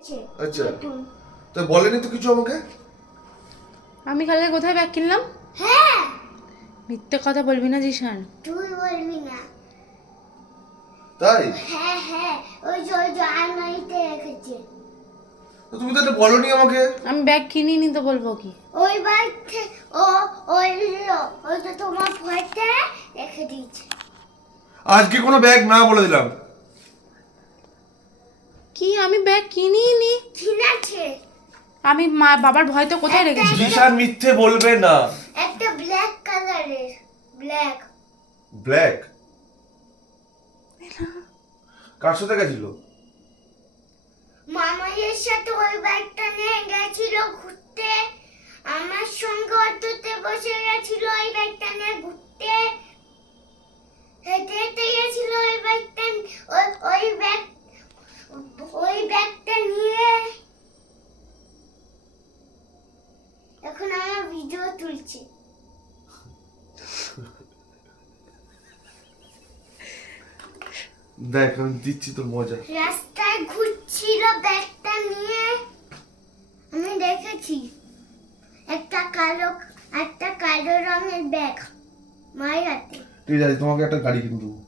আচ্ছা, তো বলেনি তো কিছু আমাকে। আমি কালকে কোথায় ব্যাগ কিনলাম? হ্যাঁ, মিথ্যে কথা বলবি না জিশান। তুই বলবি না। তাই? হ্যাঁ হ্যাঁ, ওই যে আলমারিতে রেখেছে। তো তুমি তো এটা বলোনি আমাকে। আমি ব্যাগ কিনিনি তো বলবো কি? ওই বাড়িতে ও ওই ওই তো তোমার ফটো রেখে দিয়েছে। আজকে কোনো ব্যাগ না বলে দিলাম। কি আমি ব্যাগ কিনিনি? ঠিক আছে, আমি বাবার ভয়তে কোথায় রেখেছি? জিশান মিথ্যে বলবে না। একটা ব্ল্যাক কালারের ব্ল্যাক। ব্ল্যাক? কার সাথে গেছিল? মামাইয়ের সাথে ওই বাইকটা নিয়ে গেছিল ঘুরতে। আমার সঙ্গে অটোতে বসে গেছিল ওই বাইকটা নিয়ে ঘুরতে। হেঁটে হেঁটে গেছিল ওই বাইকটা ওই ব্যাগটা নিয়ে। এখন আমার ভিডিও তুলছি। দেখ আমি দিচ্ছি তোর মজা। রাস্তায় ঘুরছিল ব্যাগটা নিয়ে, আমি দেখেছি। একটা কালো রঙের ব্যাগ মায়ের হাতে। ঠিক আছে, তোমাকে একটা গাড়ি কিনে দেবো।